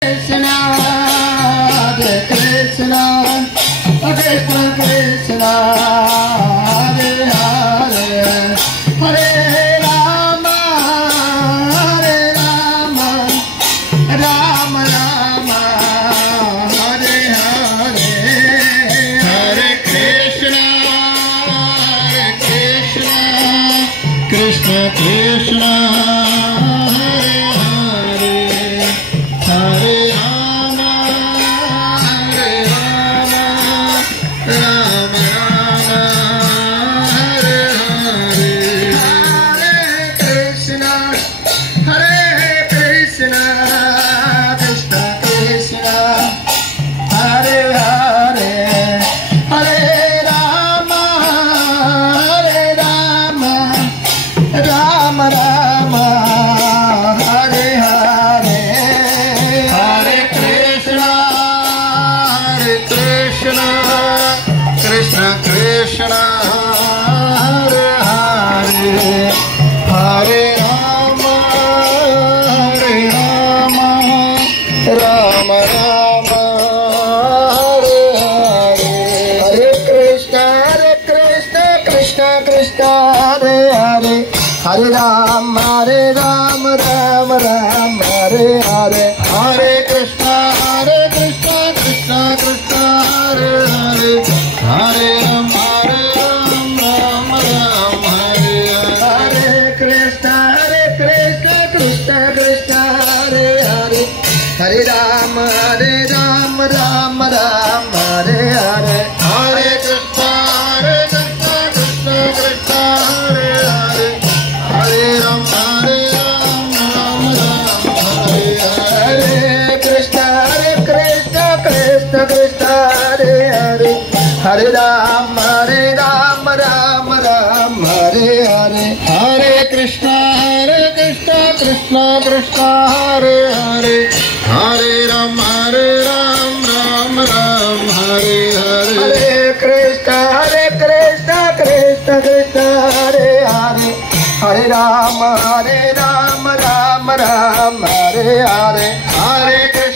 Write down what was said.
Krishna, Hare Krishna, Krishna Krishna, Hare Hare, Hare Rama, Rama Rama, Hare Hare, Hare Krishna, Krishna Krishna, Hare Hare, Hare Rama, Rama Rama, Hare Hare, Hare Krishna, Krishna Krishna, Hare Hare, Hare Rama, Rama Rama, Hare Hare, Hare Krishna, Krishna Krishna, Hare Hare, Hare Rama, Rama Rama, Hare Hare, Hare Krishna, Krishna Krishna, Hare Hare, Hare Rama, Rama Rama, Hare Hare, Hare Krishna, Krishna Krishna, Hare Hare, Hare Rama, Rama Rama, Hare Hare, Krishna, Krishna Krishna, Hare Hare, Hare Rama, Rama Rama, Hare Hare, Hare Krishna, Krishna Krishna, Hare Hare, Hare Rama, Rama Rama, Hare Hare, Krishna, Krishna Krishna, Hare Hare, Hare Rama, Rama Hare Hare, Hare Krishna, Krishna Krishna, Hare Hare, Hare Rama, Rama Hare Hare, Hare Krishna, Krishna Krishna, Hare Hare, Hare Rama, Rama Hare Hare, Hare Krishna.